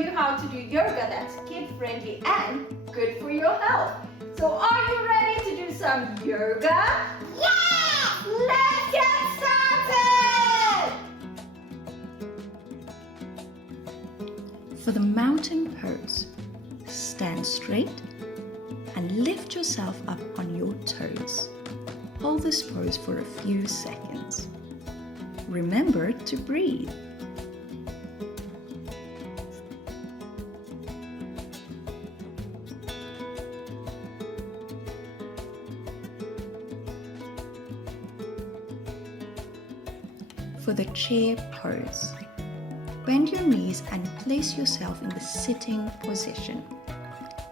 you how to do yoga that's kid-friendly and good for your health. So are you ready to do some yoga? Yeah! Let's get started! For the mountain pose, stand straight and lift yourself up on your toes. Hold this pose for a few seconds. Remember to breathe. For the chair pose, bend your knees and place yourself in the sitting position.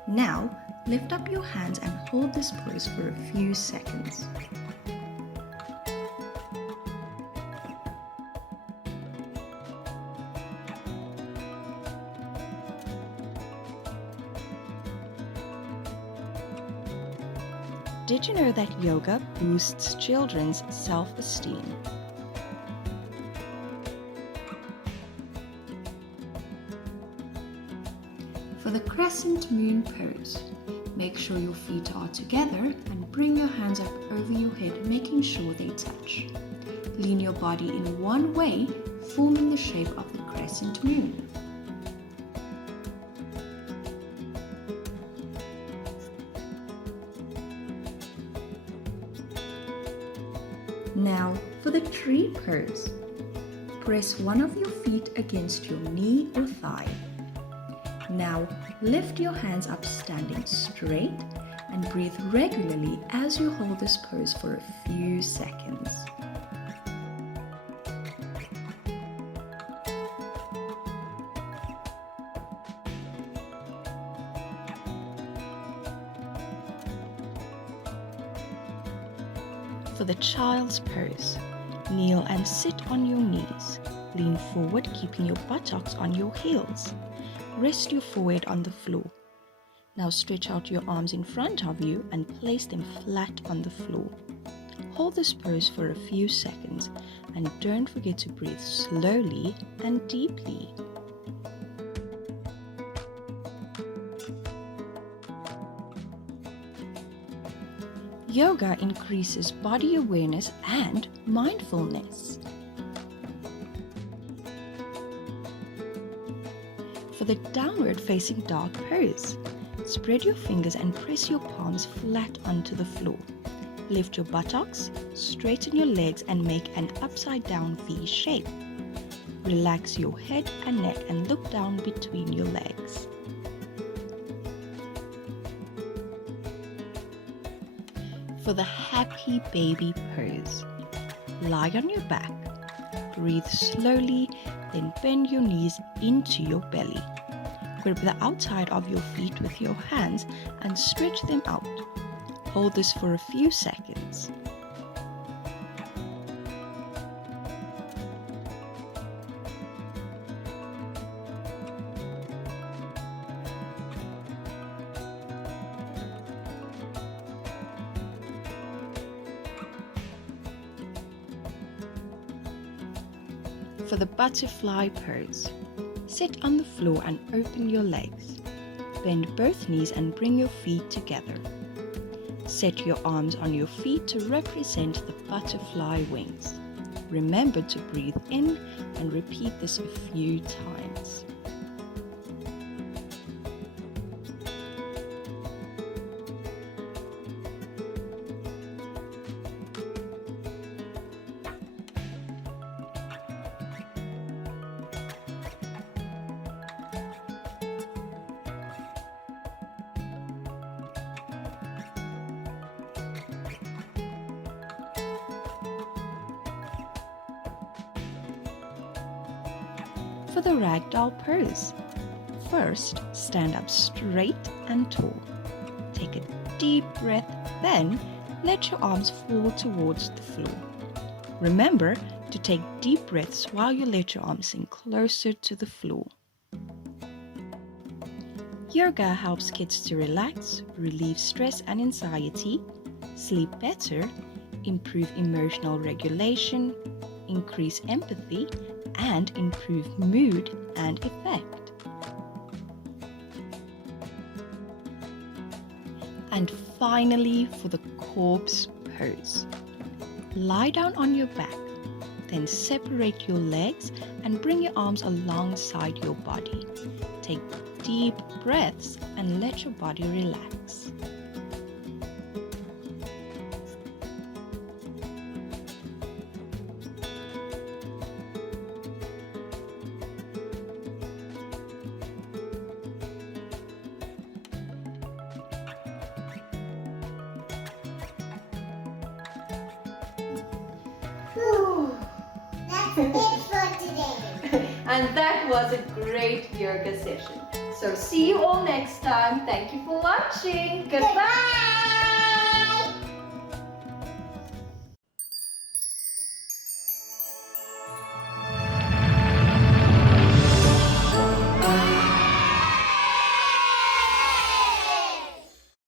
Now, lift up your hands and hold this pose for a few seconds. Did you know that yoga boosts children's self-esteem? For the crescent moon pose, make sure your feet are together and bring your hands up over your head, making sure they touch. Lean your body in one way, forming the shape of the crescent moon. Now for the tree pose. Press one of your feet against your knee or thigh. Now lift your hands up standing straight and breathe regularly as you hold this pose for a few seconds. For the child's pose, kneel and sit on your knees. Lean forward, keeping your buttocks on your heels. Rest your forehead on the floor. Now stretch out your arms in front of you and place them flat on the floor. Hold this pose for a few seconds and don't forget to breathe slowly and deeply. Yoga increases body awareness and mindfulness. For the downward facing dog pose, spread your fingers and press your palms flat onto the floor. Lift your buttocks, straighten your legs and make an upside down V shape. Relax your head and neck and look down between your legs. For the happy baby pose, lie on your back, breathe slowly, then bend your knees into your belly. Grip the outside of your feet with your hands and stretch them out. Hold this for a few seconds. For the butterfly pose, sit on the floor and open your legs. Bend both knees and bring your feet together. Set your arms on your feet to represent the butterfly wings. Remember to breathe in and repeat this a few times. For the ragdoll pose, first stand up straight and tall. Take a deep breath, then let your arms fall towards the floor. Remember to take deep breaths while you let your arms sink closer to the floor. Yoga helps kids to relax, relieve stress and anxiety, sleep better, improve emotional regulation, increase empathy, and improve mood and effect. And finally, for the corpse pose. Lie down on your back, then separate your legs and bring your arms alongside your body. Take deep breaths and let your body relax. That's it for today. And that was a great yoga session. So see you all next time. Thank you for watching. Goodbye.